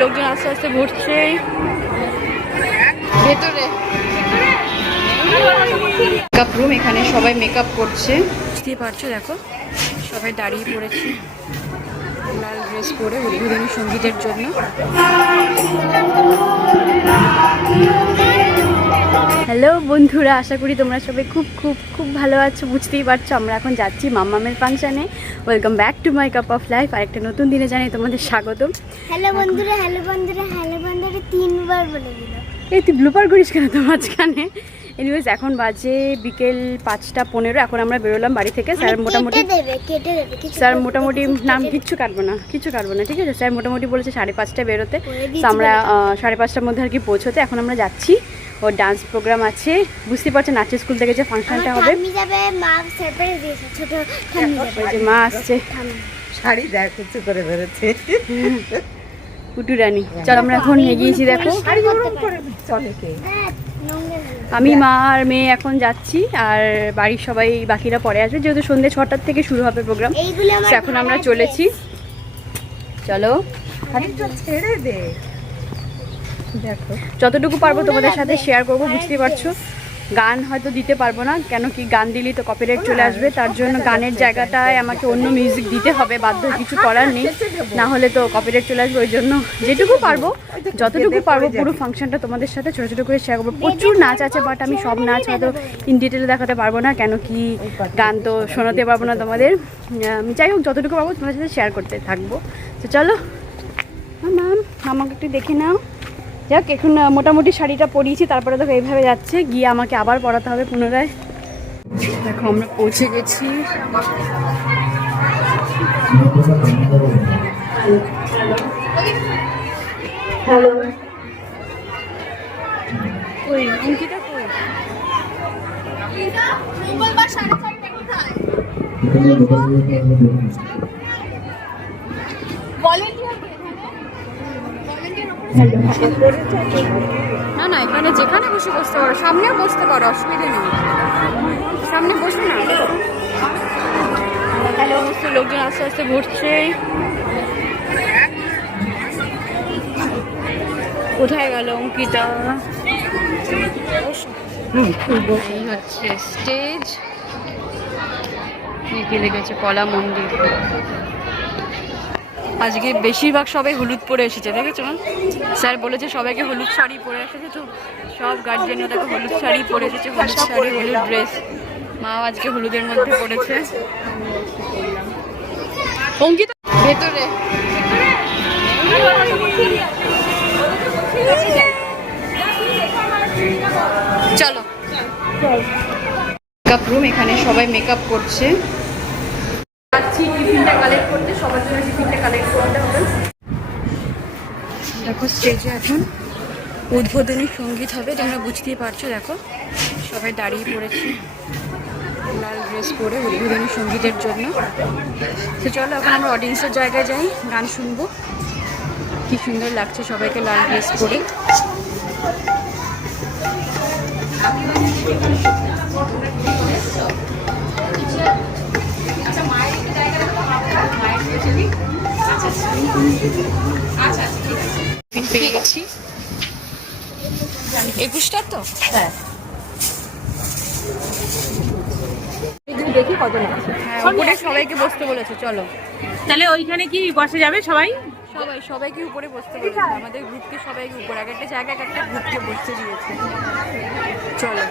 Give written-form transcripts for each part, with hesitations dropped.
লোকজন আস্তে আস্তে ঘুরছে ভেতরে। মেকআপ রুম, এখানে সবাই মেকআপ করছে, বুঝতেই পারছো। দেখো সবাই দাঁড়িয়ে পড়েছে লাল ড্রেস পরে উদ্বোধনী সঙ্গীতের জন্য। হ্যালো বন্ধুরা, আশা করি তোমরা সবাই খুব খুব খুব ভালো আছো। বুঝতেই পারছো আমরা এখন যাচ্ছি মাম্মামের ফাংশানে। Welcome back to my cup of life. আর একটা নতুন দিনে জানাই তোমাদের স্বাগতম। হ্যালো বন্ধুরা, হ্যালো বন্ধুরা, হ্যালো বন্ধুরা, তিনবার বলে দিল। এই তুই ব্লুপার করিস কেন তো মাঝখানে? এনিওয়েজ এখন বাজে বিকেল 5:15। এখন আমরা বেরোলাম বাড়ি থেকে। স্যার মোটামুটি স্যার মোটামুটি নাম কিচ্ছু কাটবো না, ঠিক আছে? স্যার মোটামুটি বলেছে 5:30 বেরোতে। তো আমরা 5:30টার মধ্যে আর কি পৌঁছতে। এখন আমরা যাচ্ছি, ওর ডান্স প্রোগ্রাম আছে। বুঝতে পারছো, নাচের স্কুল থেকে যে ফাংশনটা হবে। মা আসছে, শাড়ি দেখ কিছু করে বেরোচ্ছে কুটু রানী। চল আমরা এখন এগিয়েছি। দেখো আমি মা আর মেয়ে এখন যাচ্ছি, আর বাড়ির সবাই বাকিরা পরে আসবে, যেহেতু সন্ধ্যে 6টার থেকে শুরু হবে প্রোগ্রাম। এখন আমরা চলেছি, চলো ছেড়ে দে। দেখো যতটুকু পারবো তোমাদের সাথে শেয়ার করবো। বুঝতেই পারছো গান হয়তো দিতে পারবো না, কেন কি গান দিলেই তো কপিরাইট চলে আসবে। তার জন্য গানের জায়গাটায় আমাকে অন্য মিউজিক দিতে হবে, বাধ্য, কিছু করার নেই, না হলে তো কপিরাইট চলে আসবে। ওই জন্য যেটুকু পারবো, যতটুকু পারবো পুরো ফাংশনটা তোমাদের সাথে ছোটো ছোটো করে শেয়ার করবো। প্রচুর নাচ আছে, বাট আমি সব নাচ হয়তো ইন ডিটেলে দেখাতে পারবো না, কেন কি গান তো শোনাতে পারবো না তোমাদের। যাই হোক, যতটুকু পারবো তোমাদের সাথে শেয়ার করতে থাকবো। তো চলো ম্যাম, আমাকে একটু দেখে নাও। যাক, এখন মোটামুটি শাড়িটা পরিয়েছি, তারপরে দেখো এইভাবে যাচ্ছে, গিয়ে আমাকে আবার পরাতে হবে পুনরায়। দেখো আমরা পৌঁছে গেছি। হ্যালো, কই অঙ্কিতা কই? না না, এখানে যেখানে বসে বসতে পারো, সামনেও বসতে পারো, অসুবিধা নেই, সামনে বসো না। তাহলে সমস্ত লোকজন আস্তে আস্তে ঘুরছে। কোথায় গেল অঙ্কিতা? এই হচ্ছে স্টেজ, কি লেগেছে কলা মন্দির। আজকে বেশিরভাগ সবাই হলুদ পরে এসেছে, দেখেছো? স্যার বলেছে সবাইকে হলুদ শাড়ি পরে এসেছে, তো সব গার্জেনরা দেখো হলুদ শাড়ি পরে এসেছে, হলুদ শাড়ি, হলুদ ড্রেস। মাও আজকে হলুদের মধ্যে পড়েছে। অঙ্কিতা ভেতরে, চলো। মেকআপ রুম, এখানে সবাই মেকআপ করছে। টিফিনটা কালেক্ট করতে, সবার জন্য টিফিনটা কালেক্ট করতে হবে। দেখো স্টেজে এখন উদ্বোধনী সঙ্গীত হবে, তোমরা বুঝতেই পারছো। দেখো সবাই দাঁড়িয়ে পড়েছে লাল ড্রেস পরে উদ্বোধনী সঙ্গীতের জন্য। তো চলো এখন আমরা অডিয়েন্সের জায়গায় যাই, গান শুনবো। কি সুন্দর লাগছে সবাইকে লাল ড্রেস পরে। পেয়ে গেছি 21টা তো। হ্যাঁ, দেখি কত লাগছে। হ্যাঁ, উপরে সবাইকে বসতে বলেছে। চলো তাহলে ওইখানে কি বসে যাবে সবাই? সবাইকে উপরে বসতে বলেছে, আমাদের গ্রুপকে সবাইকে উপরে, এক একটা জায়গায় এক একটা গ্রুপকে বসতে দিয়েছে। চলো।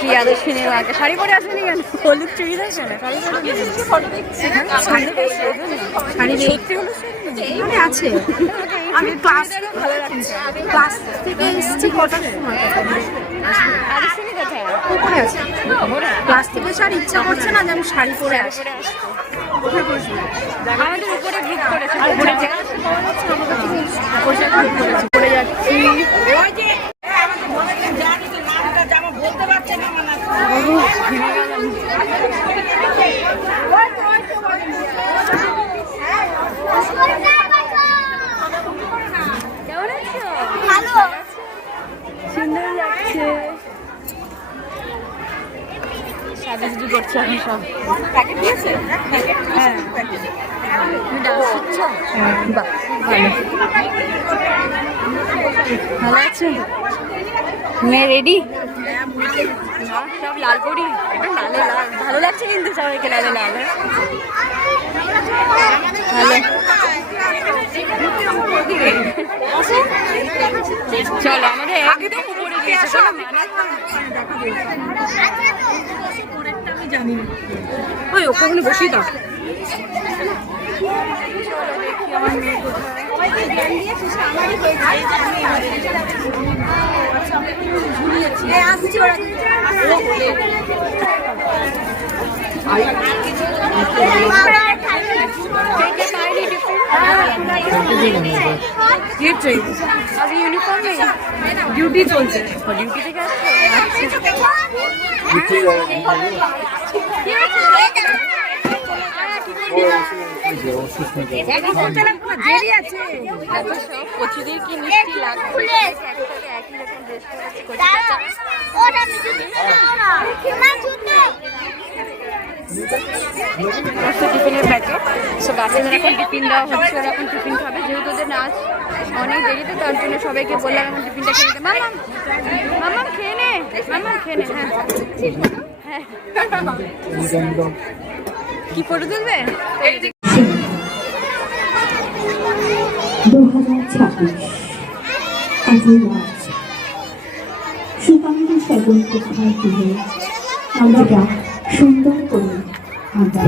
কি আদর্শ সিনেমাকে শাড়ি পরে আসেনি কেন? হলুদ চুড়িদার কেন? ফটো দেখছি, শাড়ি সত্যি হলুদ শাড়ি আছে। আমি ক্লাস ভালো লাগছে, ক্লাস থেকে এসেছি কটার সময়? আদর্শনী কোথায়? উপরে আছে, ক্লাস থেকে শাড়ি ইচ্ছা করছে না যে আমি শাড়ি পরে আসি। আমাদের উপরে গ্রুপ করেছে, পরে যাচ্ছি। সুন্দর লাগছে, সাজুগুজু করছে দিচ্ছে এখন সব। হ্যাঁ তুমি ডান্স শিখছো? বাহ ভালো। ভালো আছে মেয়ে রেডি? সব লাল করি, লালে লাল ভালো লাগছে কিন্তু সবাইকে লালে লাল। ভালো চলো আমাদের একদম উপরে গিয়েছে, চলো আমি জানি না ওই ওখানে বসিয়ে দাও। চলো দেখি আমার মেয়ে अभी यूनिफॉर्म में ड्यूटी चलছে ডিউটি থেকে প্রচুরদের কি মিষ্টি লাগছে একই রকম ড্রেস টিফিনের প্যাকেট। সো বাচ্চাদের এখন টিফিন দেওয়া হচ্ছে, ওরা এখন টিফিন খাবে যেহেতু ওদের নাচ অনেক দেরিতে, তার জন্য সবাইকে বললাম এখন টিফিনটা খেয়ে নিতে। মামা মামা খেয়ে নে, মামা খেয়ে নে। হ্যাঁ কি ফটো তুলবে? 2026 5ই মার্চ সুকান্ত সেবন কোথায় তুলে আমরা সুন্দর করে আমরা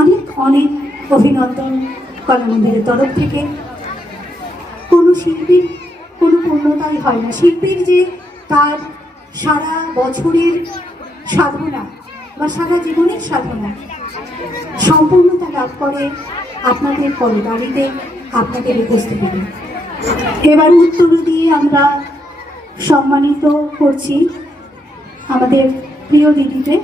অনেক অনেক অভিনন্দন কলামন্দিরের তরফ থেকে। কোনো শিল্পীর কোনো পূর্ণতাই হয় না, শিল্পীর যে তার সারা বছরের সাধনা বা সারা জীবনের সাধনা সম্পূর্ণতা লাভ করে আপনাদের করতালিতে, আপনাদের উপস্থিতিতে। এবার উত্তর দিয়ে আমরা সম্মানিত করছি আমাদের প্রিয় দিদিকে।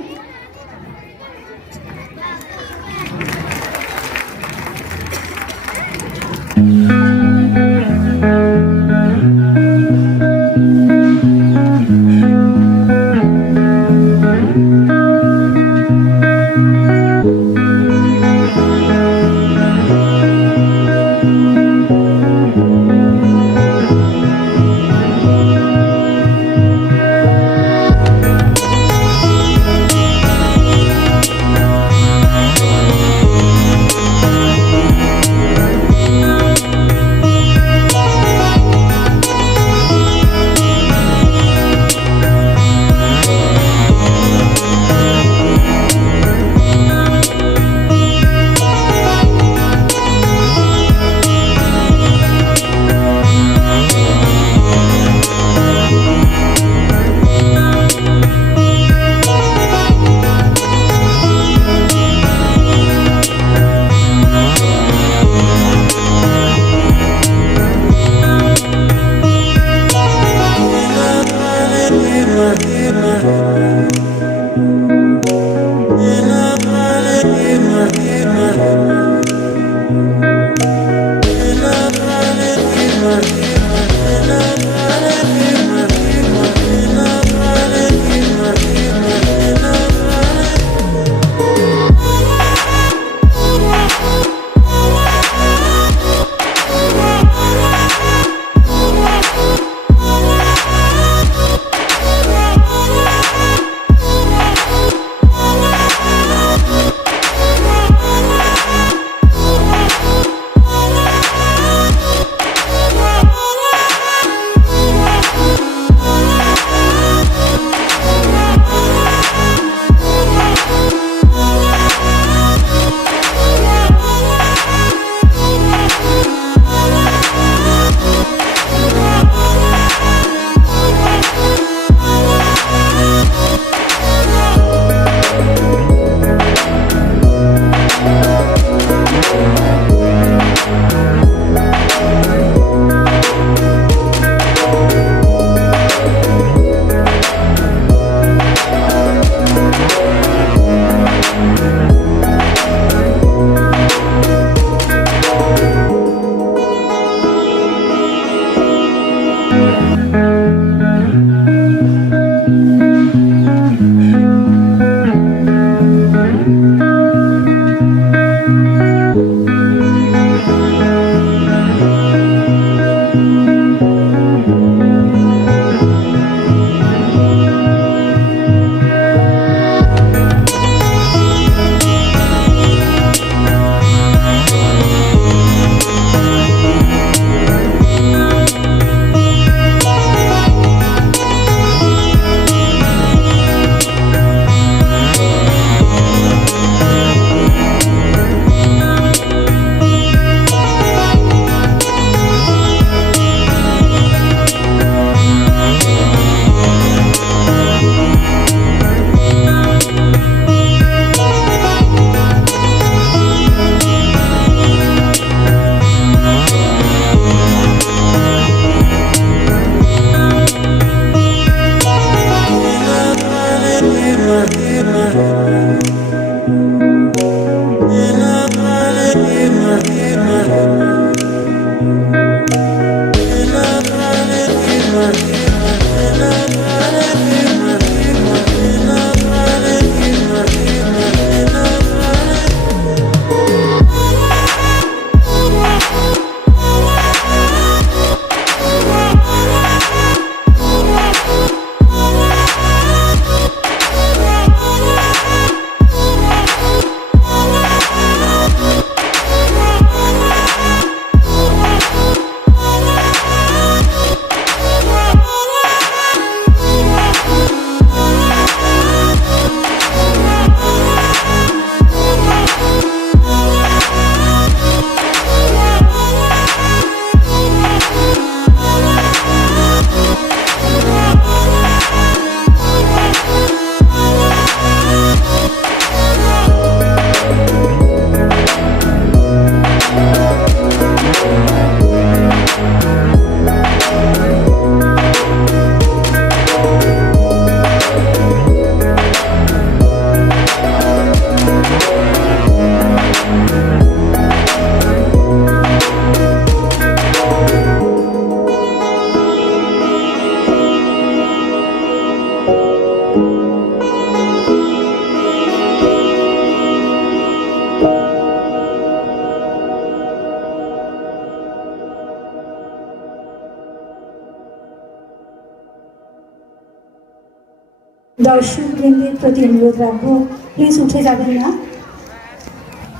দর্শক বৃন্দের প্রতি অনুরোধ রাখবো, প্লিজ উঠে যাবেন না।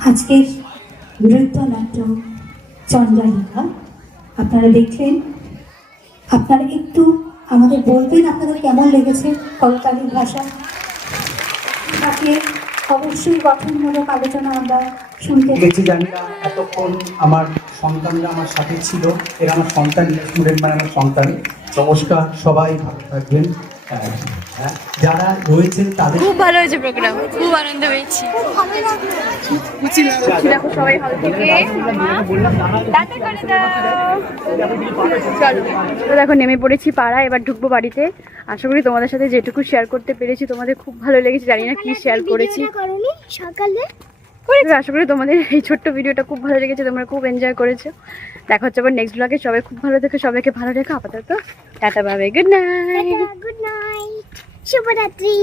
আজকের নৃত্যনাট্য চন্দ্রালিকা আপনারা দেখলেন। আপনারা একটু আমাদের বলবেন আপনাদের কেমন লেগেছে করতালির ভাষা। তাকে অবশ্যই গঠনমূলক আলোচনা আমরা শুনতে গেছি। জানি না এতক্ষণ আমার সন্তানরা আমার সাথে ছিল, এরা আমার সন্তান, স্টুডেন্ট মানে আমার সন্তান। নমস্কার, সবাই ভালো থাকবেন। যারা রয়েছেন তাদের খুব ভালো হয়েছে প্রোগ্রাম, খুব আনন্দ পেয়েছি। দেখো সবাই ভালো থেকে চলো। দেখো নেমে পড়েছি পাড়া, এবার ঢুকবো বাড়িতে। আশা করি তোমাদের সাথে যেটুকু শেয়ার করতে পেরেছি তোমাদের খুব ভালো লেগেছে। জানি না কি শেয়ার করেছি। সকালে আশা করি তোমাদের এই ছোট্ট ভিডিওটা খুব ভালো লেগেছে, তোমরা খুব এনজয় করেছো। দেখা হচ্ছে আবার নেক্সট ব্লগে। সবাই খুব ভালো থেকো, সবাইকে ভালো রেখো। আপাতত tata, bye bye, good night. Good night, শুভরাত্রি।